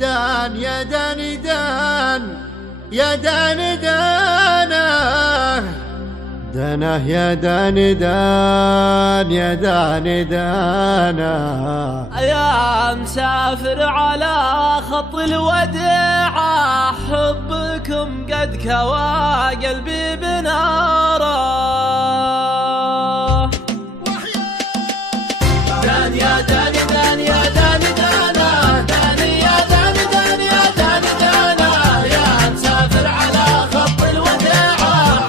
دان يا دان دان يا دان دانه دانه يا دان دان يا دان دانه. يا مسافر على خط الوداع حبكم قد كوى قلبي بناره. دان يا دان دان يا دان دانه دان يا دان دان يا دان دانه. يا مسافر على خط الوداع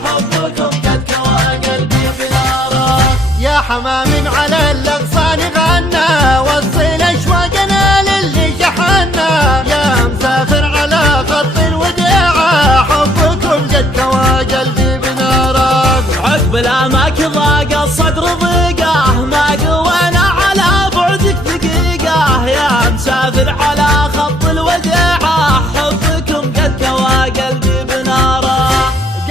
حبكم قد كوى قلبي بناره. يا حمام على الأغصان غنى وصل أشواقنا للي شحنا. يا مسافر على خط الوداع حبكم قد كوى قلبي بناره. عقب الأماك ضاق الصدر ضيقه ما قوينا على بعدك دقيقه. يا مسافر على خط الوداع حبكم قد كوى قلبي بناره.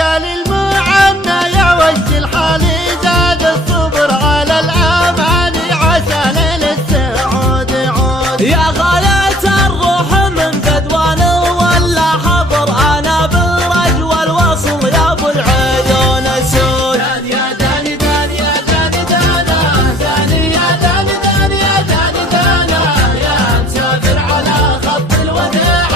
قال المعنى يا وجد الحال زاد الصبر على الأماني عسى ليل السعود يعود. يا غاية الروح من بدوان ولا حضر أنا بالرج والوصل يا أبو العيون سود. دان يا دان دان يا دان دانا دان يا دان دان يا دان دانا. يا مسافر على خط الوداع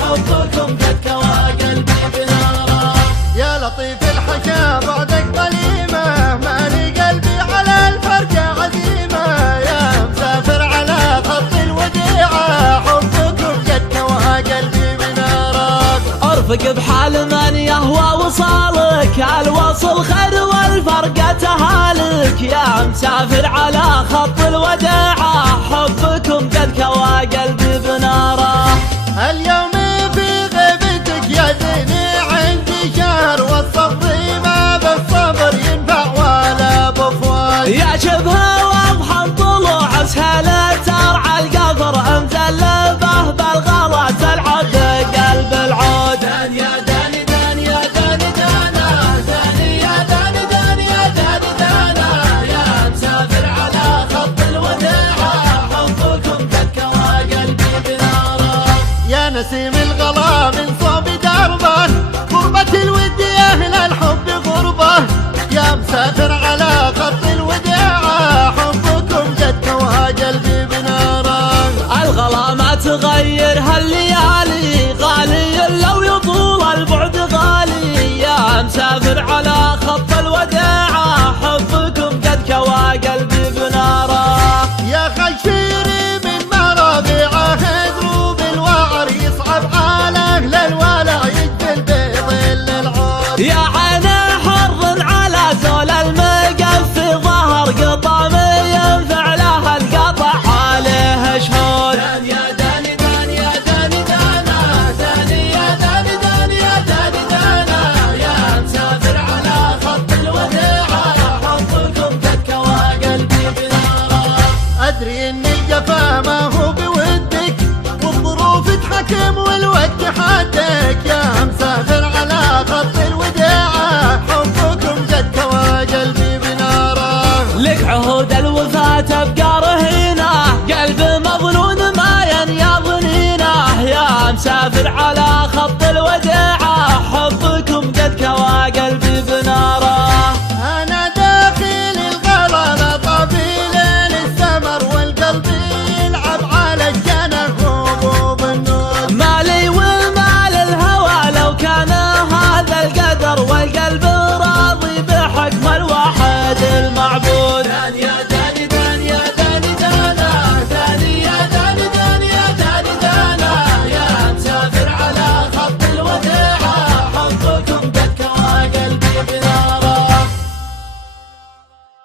حبكم قد كوى قلبي بناره. يا لطيف الحكا بعدك ظليمة مالي قلبي على الفرقة عزيمة. يا مسافر على خط الوديعة حبكم قد كوى قلبي بنارك. ارفق بحال من يهوى وصالك الوصل خير والفرقة تهالك. يا مسافر على خط الوداع حبكم قد كوى قلبي بناره. اليوم في غيبتك يا زيني عندي شهر والصبر ما بالصبر ينفع ولا بفوات. يا شبه واضحا طلوع سهلة ترعى القفر امتلبه بالغلا تلعب قلب العود. دان يا دان دان يا دان دانا دان يا دان دان يا دان دانا. يا مسافر على خط الوداع حبكم قد كوى قلبي بناره. يا نسيم الغلا من صوب دربه غربة الود يا أهل الحب غربة. يا مسافر على خط الوداع حبكم قد كوى قلبي بناره. الغلا ما تغير هالليالي غالي لو يطول البعد غالي. يا مسافر على خط الوداع حبكم قد كوى قلبي بناره. يا خلفي